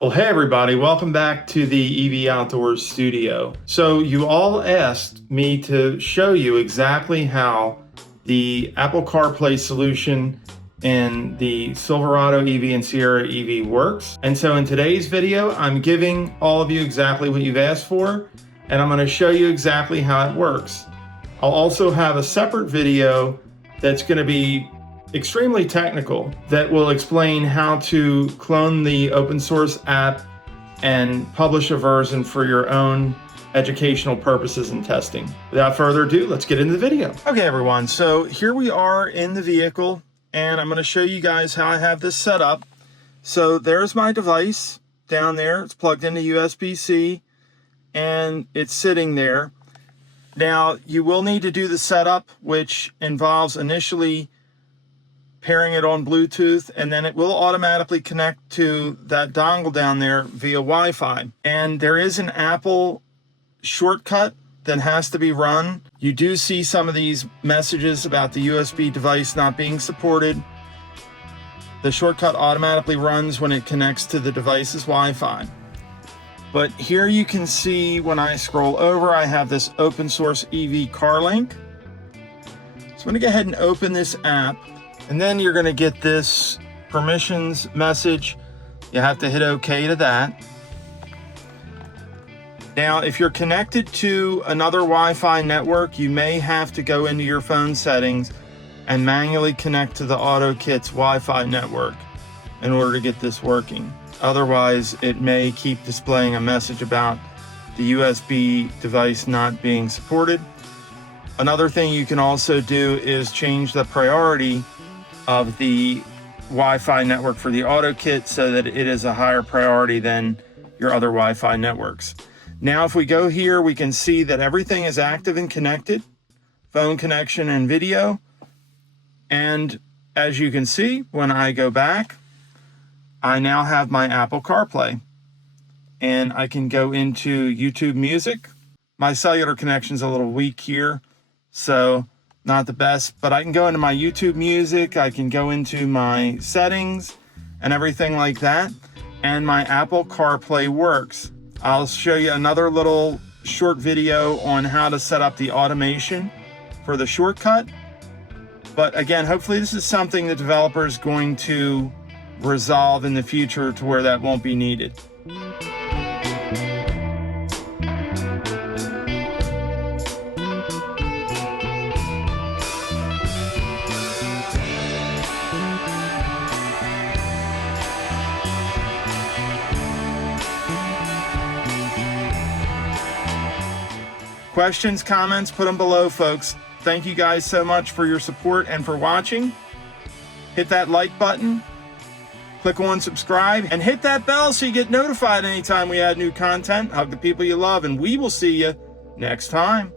Well, hey everybody, welcome back to the EV Outdoors studio. So you all asked me to show you exactly how the Apple CarPlay solution in the Silverado EV and Sierra EV works. And so in today's video, I'm giving all of you exactly what you've asked for, and I'm going to show you exactly how it works. I'll also have a separate video that's going to be extremely technical that will explain how to clone the open source app and publish a version for your own educational purposes and testing. Without further ado, let's get into the video. Okay everyone, so here we are in the vehicle and I'm going to show you guys how I have this set up. So there's my device down there. It's plugged into USB-C and it's sitting there. Now you will need to do the setup, which involves initially pairing it on Bluetooth, and then it will automatically connect to that dongle down there via Wi-Fi. And there is an Apple shortcut that has to be run. You do see some of these messages about the USB device not being supported. The shortcut automatically runs when it connects to the device's Wi-Fi. But here you can see when I scroll over, I have this open source EV Carlink. So I'm going to go ahead and open this app. And then you're going to get this permissions message. You have to hit OK to that. Now, if you're connected to another Wi-Fi network, you may have to go into your phone settings and manually connect to the AutoKit's Wi-Fi network in order to get this working. Otherwise, it may keep displaying a message about the USB device not being supported. Another thing you can also do is change the priority of the Wi-Fi network for the AutoKit so that it is a higher priority than your other Wi-Fi networks. Now, if we go here, we can see that everything is active and connected, phone connection and video. And as you can see, when I go back, I now have my Apple CarPlay and I can go into YouTube Music. My cellular connection is a little weak here, so not the best, but I can go into my YouTube Music, I can go into my settings and everything like that, and my Apple CarPlay works. I'll show you another little short video on how to set up the automation for the shortcut. But again, hopefully this is something the developer is going to resolve in the future to where that won't be needed. Questions, comments, put them below, folks. Thank you guys so much for your support and for watching. Hit that like button, click on subscribe, and hit that bell so you get notified anytime we add new content. Hug the people you love, and we will see you next time.